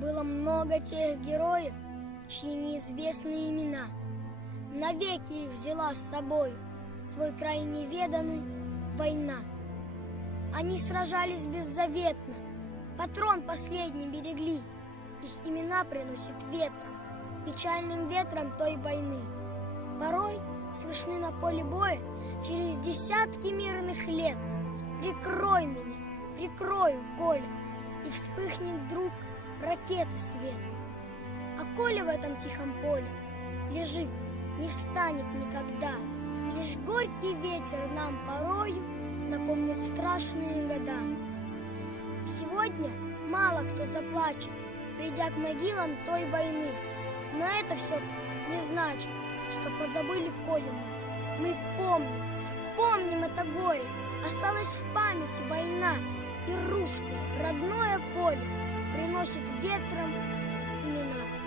было много тех героев, чьи неизвестные имена. Навеки их взяла с собой свой край неведанный война. Они сражались беззаветно, патрон последний берегли. Их имена приносит ветром, печальным ветром той войны. Порой слышны на поле боя через десятки мирных лет. Прикрой меня, прикрою, Коля, и вспыхнет вдруг ракеты свет. А Коля в этом тихом поле лежит, не встанет никогда. Лишь горький ветер нам порою напомнит страшные года. Сегодня мало кто заплачет, придя к могилам той войны. Но это все-таки не значит, что позабыли Колю мы. Мы помним это горе. Осталась в памяти война, и русское родное поле приносит ветром имена.